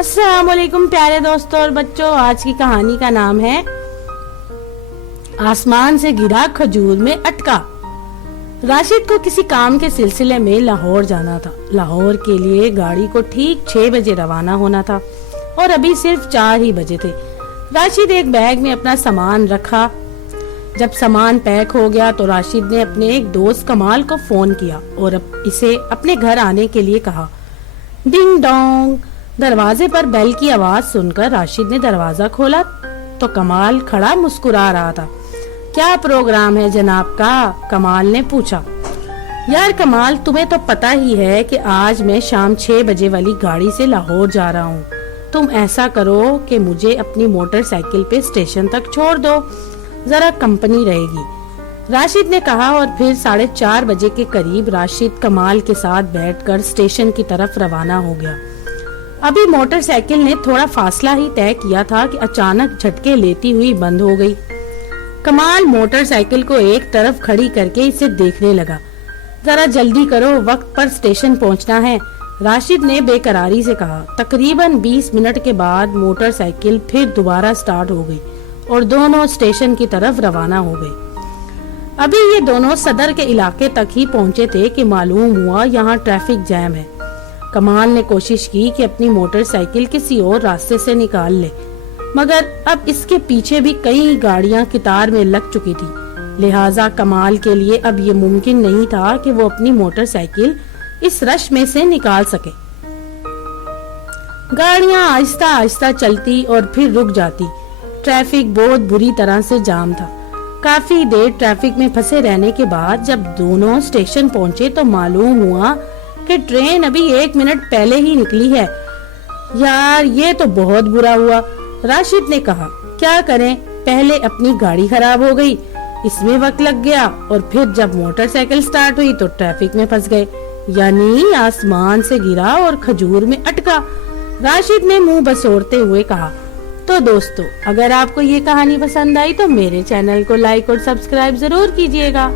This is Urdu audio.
السلام علیکم پیارے دوستوں اور بچوں، آج کی کہانی کا نام ہے آسمان سے گرا کھجور میں اٹکا۔ راشد کو کسی کام کے سلسلے میں لاہور جانا تھا۔ لاہور کے لیے گاڑی کو ٹھیک 6 بجے روانہ ہونا تھا اور ابھی صرف 4 ہی بجے تھے۔ راشد ایک بیگ میں اپنا سامان رکھا۔ جب سامان پیک ہو گیا تو راشد نے اپنے ایک دوست کمال کو فون کیا اور اسے اپنے گھر آنے کے لیے کہا۔ ڈنگ ڈونگ، دروازے پر بیل کی آواز سن کر راشد نے دروازہ کھولا تو کمال کھڑا مسکرا رہا تھا۔ کیا پروگرام ہے جناب کا؟ کمال نے پوچھا۔ یار کمال، تمہیں تو پتا ہی ہے کہ آج میں شام 6 بجے والی گاڑی سے لاہور جا رہا ہوں۔ تم ایسا کرو کہ مجھے اپنی موٹر سائیکل پہ اسٹیشن تک چھوڑ دو، ذرا کمپنی رہے گی، راشد نے کہا۔ اور پھر 4:30 بجے کے قریب راشد کمال کے ساتھ بیٹھ کر اسٹیشن کی طرف روانہ ہو گیا۔ ابھی موٹر سائیکل نے تھوڑا فاصلہ ہی طے کیا تھا کہ اچانک جھٹکے لیتی ہوئی بند ہو گئی۔ کمال موٹر سائیکل کو ایک طرف کھڑی کر کے اسے دیکھنے لگا۔ ذرا جلدی کرو، وقت پر اسٹیشن پہنچنا ہے، راشد نے بے قراری سے کہا۔ تقریباً 20 منٹ کے بعد موٹر سائیکل پھر دوبارہ سٹارٹ ہو گئی اور دونوں اسٹیشن کی طرف روانہ ہو گئے۔ ابھی یہ دونوں صدر کے علاقے تک ہی پہنچے تھے کہ معلوم ہوا یہاں ٹریفک جام ہے۔ کمال نے کوشش کی کہ اپنی موٹر سائیکل کسی اور راستے سے نکال لے، مگر اب اس کے پیچھے بھی کئی گاڑیاں قطار میں لگ چکی تھی، لہٰذا کمال کے لیے اب یہ ممکن نہیں تھا کہ وہ اپنی موٹر سائیکل اس رش میں سے نکال سکے۔ گاڑیاں آہستہ آہستہ چلتی اور پھر رک جاتی۔ ٹریفک بہت بری طرح سے جام تھا۔ کافی دیر ٹریفک میں پھنسے رہنے کے بعد جب دونوں اسٹیشن پہنچے تو معلوم ہوا کہ ٹرین ابھی 1 منٹ پہلے ہی نکلی ہے۔ یار یہ تو بہت برا ہوا، راشد نے کہا۔ کیا کریں، پہلے اپنی گاڑی خراب ہو گئی، اس میں وقت لگ گیا، اور پھر جب موٹر سائیکل سٹارٹ ہوئی تو ٹریفک میں پھنس گئے، یعنی آسمان سے گرا اور کھجور میں اٹکا، راشد نے منہ بسورتے ہوئے کہا۔ تو دوستو، اگر آپ کو یہ کہانی پسند آئی تو میرے چینل کو لائک اور سبسکرائب ضرور کیجیے گا۔